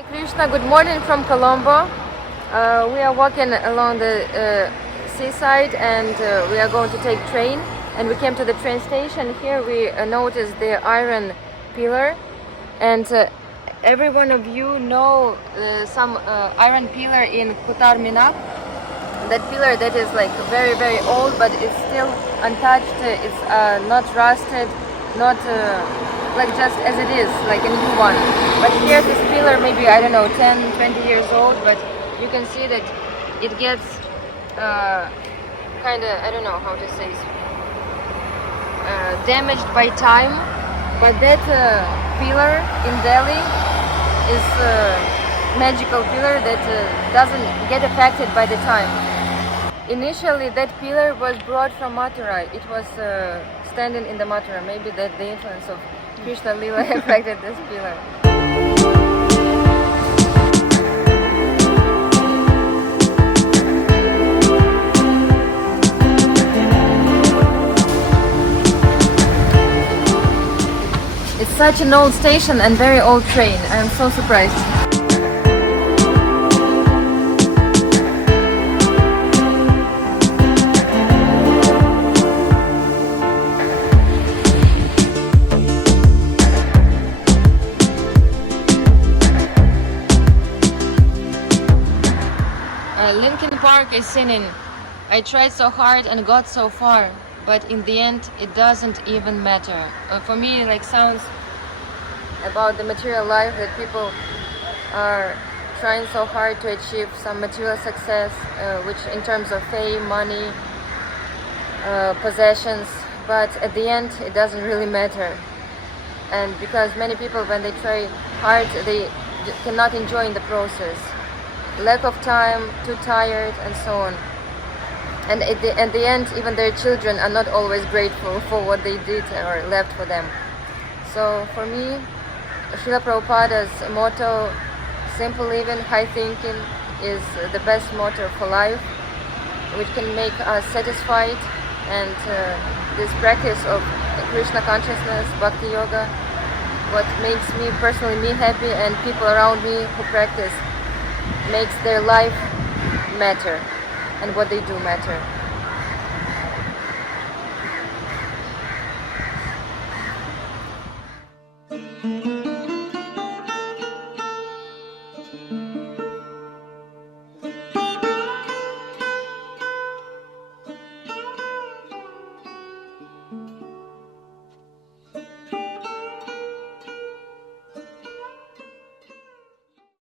Hare Krishna, good morning from Colombo. We are walking along the seaside and we are going to take train, and we came to the train station. Here we noticed the iron pillar, and every one of you know some iron pillar in Kutarminak. That pillar that is like very old, but it's still untouched, it's not rusted, not like just as it is, like a new one. But here this pillar maybe, I don't know, 10, 20 years old, but you can see that it gets kind of, I don't know how to say, damaged by time. But that pillar in Delhi is a magical pillar that doesn't get affected by the time. Initially that pillar was brought from Mathura. It was standing in the Mathura. Maybe that the influence of Krishna Lila affected this pillar. It's such an old station and very old train. I am so surprised. Linkin Park is singing, "I tried so hard and got so far, but in the end it doesn't even matter." For me, like, sounds about the material life, that people are trying so hard to achieve some material success, which in terms of fame, money, possessions, but at the end it doesn't really matter. And because many people, when they try hard, they cannot enjoy in the process. Lack of time, too tired, and so on. And at the end, even their children are not always grateful for what they did or left for them. So for me, Srila Prabhupada's motto, simple living, high thinking, is the best motto for life, which can make us satisfied. And this practice of Krishna consciousness, Bhakti Yoga, what makes me personally happy, and people around me who practice, makes their life matter, and what they do matter.